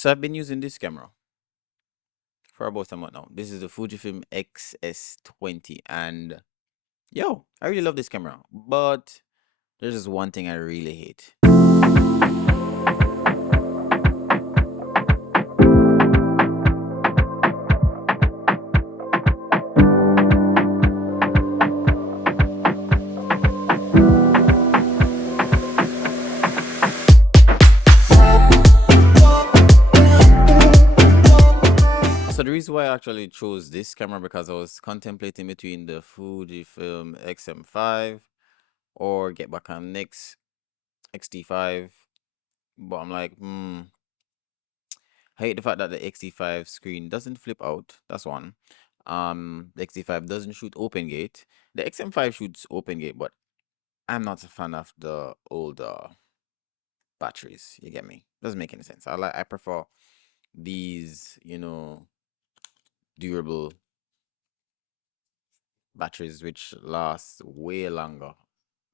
So I've been using this camera for about a month now. This is the Fujifilm X-S20, and yo, I really love this camera. But there's just one thing I really hate. So the reason why I actually chose this camera because I was contemplating between the Fujifilm XM5 or get back on next XT5, but I'm like, I hate the fact that the XT5 screen doesn't flip out. That's one. The XT5 doesn't shoot open gate. The XM5 shoots open gate, but I'm not a fan of the older batteries. You get me? Doesn't make any sense. I prefer these, durable batteries which last way longer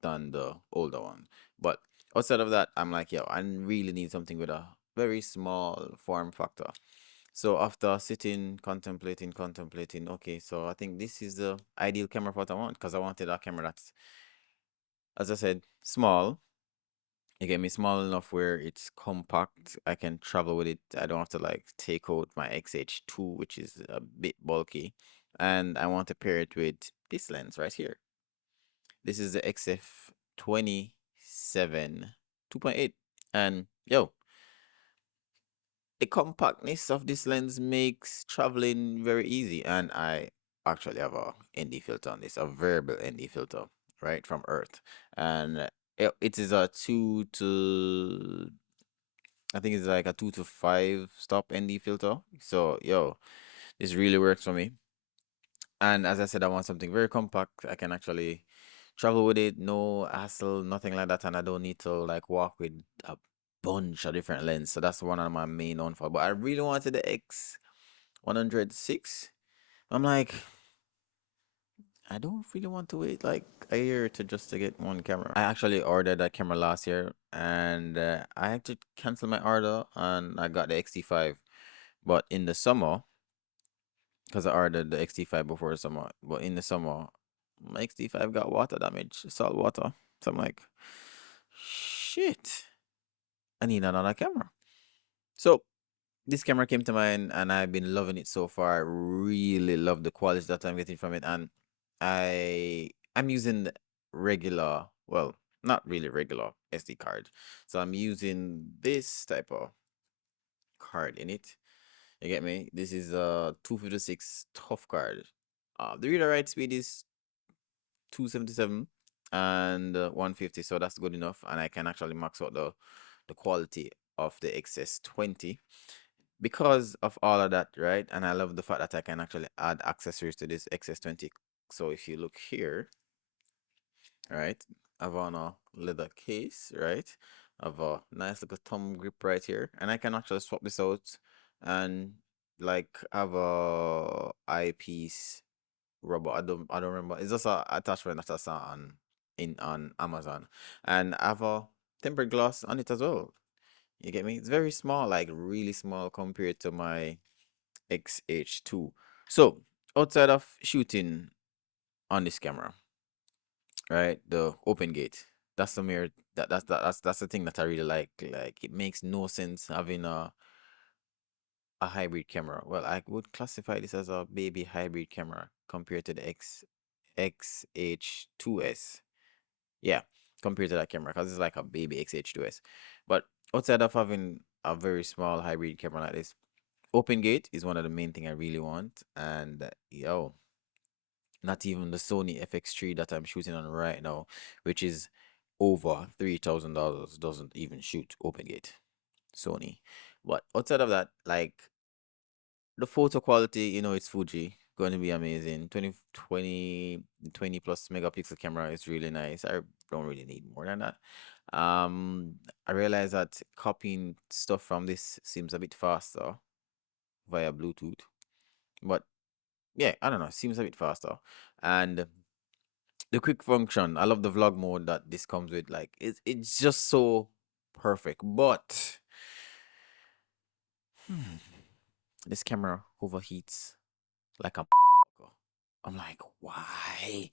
than the older one. But outside of that, I'm like, yo, I really need something with a very small form factor. So after sitting, contemplating, okay, so I think this is the ideal camera for what I want because I wanted a camera that's, as I said, small. You get me, small enough where it's compact. I can travel with it. I don't have to like take out my XH2, which is a bit bulky. And I want to pair it with this lens right here. This is the XF27 2.8. And yo, the compactness of this lens makes traveling very easy. And I actually have a ND filter on this, a variable ND filter, right, from Earth. And it is a I think it's like a 2 to 5 stop ND filter. So yo, this really works for me. And as I said, I want something very compact. I can actually travel with it, no hassle, nothing like that, and I don't need to like walk with a bunch of different lenses. So that's one of my main on for. But I really wanted the X106. I'm like, I don't really want to wait like a year to get one camera. I actually ordered that camera last year, and I had to cancel my order, and I got the XT5. But in the summer, because I ordered the XT5 before the summer, but in the summer, my XT5 got water damage, salt water. So I'm like, shit, I need another camera. So this camera came to mind, and I've been loving it so far. I really love the quality that I'm getting from it, and I'm using regular, well, not really regular SD card. So I'm using this type of card in it. You get me? This is a 256 tough card. The read write speed is 277 and 150, so that's good enough, and I can actually max out the quality of the XS20 because of all of that, right? And I love the fact that I can actually add accessories to this XS20. So if you look here, right, I've on a leather case, right? I've a nice little thumb grip right here, and I can actually swap this out and like have a eyepiece rubber. I don't remember. It's just a attachment that I saw on Amazon, and I have a tempered glass on it as well. You get me? It's very small, like really small compared to my XH2. So outside of shooting on this camera, right? The open gate. That's the mirror. That's the thing that I really like. Like it makes no sense having a hybrid camera. Well, I would classify this as a baby hybrid camera compared to the XH2S. Yeah, compared to that camera because it's like a baby XH2S. But outside of having a very small hybrid camera like this, open gate is one of the main thing I really want. And yo, not even the Sony FX3 that I'm shooting on right now, which is over $3,000, doesn't even shoot open gate. Sony. But outside of that, like the photo quality, it's Fuji, going to be amazing. 20 plus megapixel camera is really nice. I don't really need more than that. I realize that copying stuff from this seems a bit faster via Bluetooth, but yeah, I don't know, seems a bit faster. And the quick function, I love the vlog mode that this comes with. Like it's just so perfect. But this camera overheats like a I'm like, why?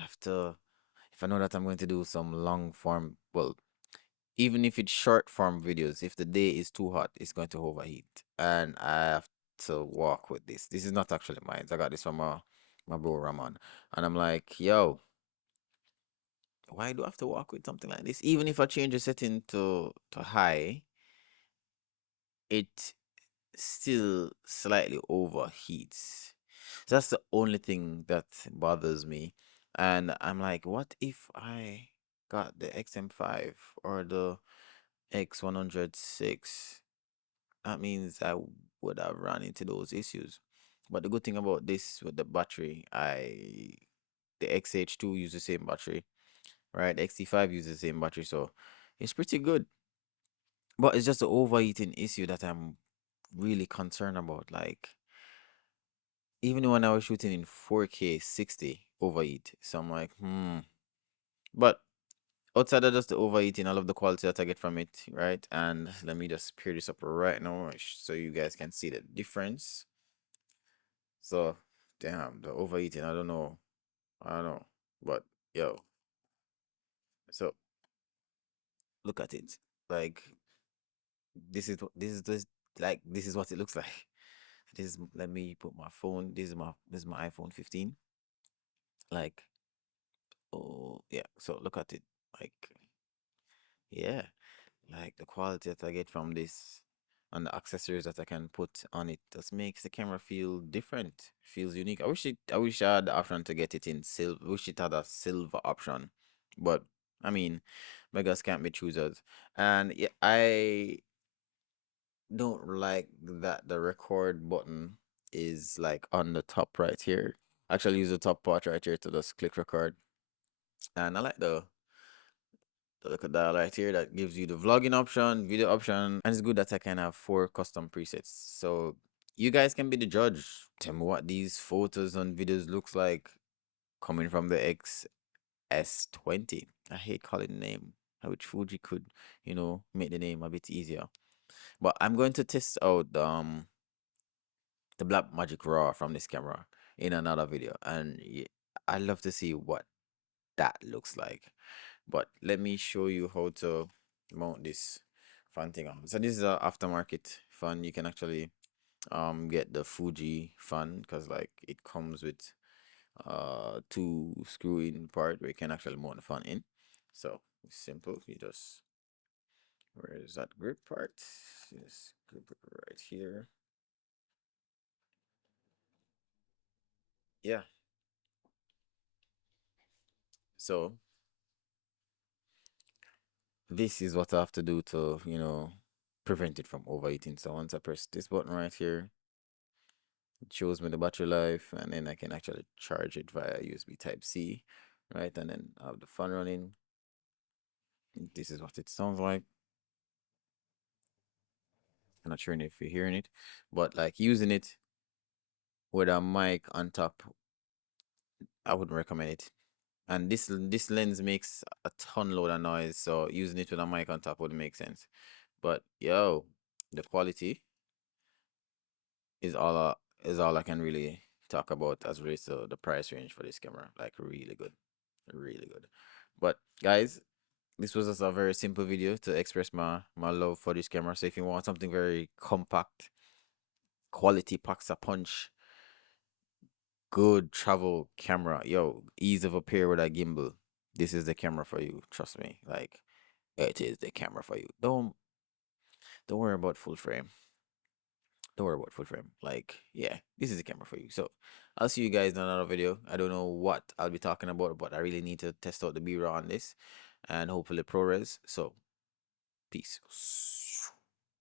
After if I know that I'm going to do some long form, well, even if it's short form videos, if the day is too hot, it's going to overheat. And I have to walk with this. This is not actually mine. I got this from my bro Ramon. And I'm like, yo, why do I have to walk with something like this? Even if I change the setting to high, it still slightly overheats. So that's the only thing that bothers me. And I'm like, what if I got the XM5 or the X106? That means I would have run into those issues. But the good thing about this with the battery, the XH2 use the same battery, right? The XT5 uses the same battery, so it's pretty good. But it's just the overheating issue that I'm really concerned about. Like, even when I was shooting in 4K 60 overheat. So I'm like, But outside of just the overheating, I love the quality that I get from it, right? And let me just pair this up right now so you guys can see the difference. So, damn, the overheating, I don't know. I don't know. But, yo, so look at it. Like, this is what it looks like. Let me put my phone. This is my iPhone 15. Like, oh, yeah. So look at it. Like, yeah. Like the quality that I get from this and the accessories that I can put on it just makes the camera feel different, feels unique. I wish I had the option to get it in silver. Wish it had a silver option, but I mean, beggars can't be choosers. And yeah, I don't like that the record button is like on the top right here. Actually, use the top part right here to just click record, and I like the little dial right here that gives you the vlogging option, video option, and it's good that I can have 4 custom presets. So you guys can be the judge. Tell me what these photos and videos looks like coming from the X-S20. I hate calling the name. I wish Fuji could, make the name a bit easier. But I'm going to test out the Blackmagic RAW from this camera in another video, and I'd love to see what that looks like. But let me show you how to mount this fan thing on. So this is a aftermarket fan. You can actually get the Fuji fan because like it comes with 2 screw-in part where you can actually mount the fan in. So it's simple. You just, where is that grip part? Yes, grip right here. Yeah. So this is what I have to do to, prevent it from overheating. So once I press this button right here, it shows me the battery life, and then I can actually charge it via USB Type C, right? And then I have the fan running. This is what it sounds like. I'm not sure if you're hearing it, but like using it with a mic on top, I wouldn't recommend it. And this lens makes a ton load of noise, so using it with a mic on top would make sense. But yo, the quality is all I can really talk about as relates to the price range for this camera. Like really good, really good. But guys, this was just a very simple video to express my love for this camera. So if you want something very compact, quality packs a punch, good travel camera, yo, ease of appear with a gimbal, this is the camera for you. Trust me, like it is the camera for you. Don't worry about full frame. Don't worry about full frame. Like, yeah, this is the camera for you. So I'll see you guys in another video. I don't know what I'll be talking about, but I really need to test out the B-roll on this and hopefully ProRes. So peace.